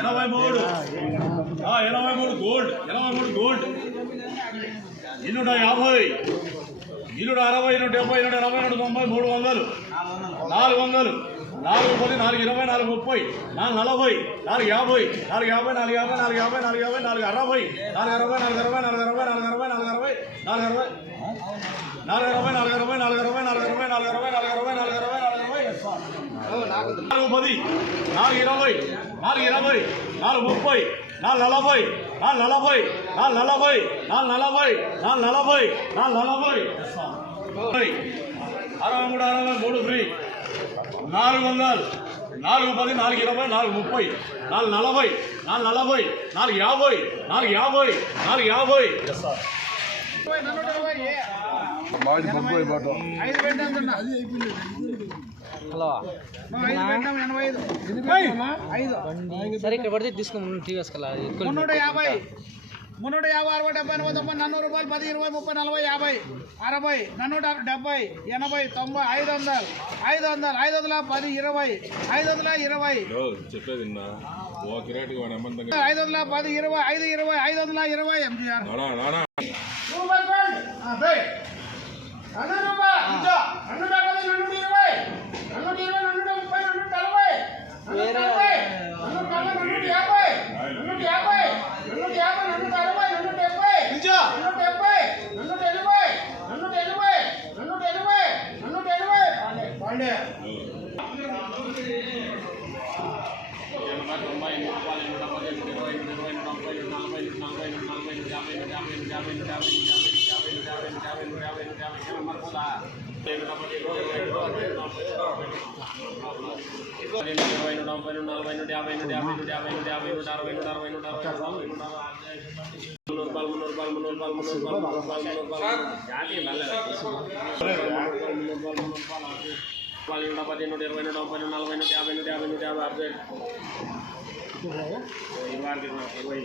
ఎనభై మూడు. ఎనభై మూడు గోల్డ్ ఎనభై మూడు గోల్డ్ ఇల్లుడ యాభై ఇల్లుడ అరవై ఇల్లు డెబ్బై ఇల్లు ఎనభై రెండు తొంభై మూడు వందలు. నాలుగు వందలు నాలుగు పది నాలుగు ఇరవై నాలుగు ముప్పై నాలుగు నలభై నాలుగు యాభై నాలుగు యాభై నాలుగు యాభై నాలుగు యాభై నాలుగు యాభై నాలుగు అరవై నాలుగు అరవై నాలుగు అరవై నాలుగు అరవై నాలుగు అరవై నాలుగు అరవై నాలుగు అరవై నాలుగు అరవై నాలుగు అరవై నాలుగు అరవై నాలుగు అరవై నాలుగు అరవై నాలుగు అరవై నాలుగు అరవై నాలుగు అరవై నాలుగు పది నాలుగు ఇరవై నాలుగు ఇరవై నాలుగు ముప్పై నాలుగు నలభై నాలుగు నలభై నాలుగు నలభై నాలుగు నలభై నాలుగు నలభై నాలుగు నలభై అరవై మూడు అరవై మూడు ఫ్రీ నాలుగు వందలు. నాలుగు పది నాలుగు ఇరవై నాలుగు ముప్పై నాలుగు నలభై నాలుగు నలభై నాలుగు యాభై నాలుగు యాభై నాలుగు యాభై. సరే ఇక్కడ పడితే తీసుకుని టీవీ వేసుకోవాలా మున్నూట యాభై మున్నూట యాభై అరవై డెబ్బై ఎనభై తొంభై నన్నూరు రూపాయలు పది ఇరవై ముప్పై నలభై యాభై అరవై నన్నూట డెబ్బై ఎనభై తొంభై ఐదు వందలు ఐదు వందలు ఐదు వందల పది ఇరవై ఐదు వందల ఇరవై చెప్పేది ఓ కిరాటికి వాడి అమ్మంతంగా ఐదు వందల పది ఇరవై ఐదు ఇరవై ఐదు వందల ఇరవై ఎంజీఆర్ తొంభై ముప్పై నలభై ఇరవై ఇరవై నలభై నలభై నలభై నలభై యాభై యాభై యాభై యాభై యాభై యాభై యాభై యాభై యాభై యాభై మరపదా ఇరవై నలభై నలభై యాభై యాభై యాభై యాభై అరవై అరవై అరవై ಜಾತಿ ಬಲ್ಲ పన్నెండు పదిహేను ఇరవై నూట ముప్పై నూట నలభై నూట యాభై నూట యాభై నూట యాభై అరవై ఇరవై ఇరవై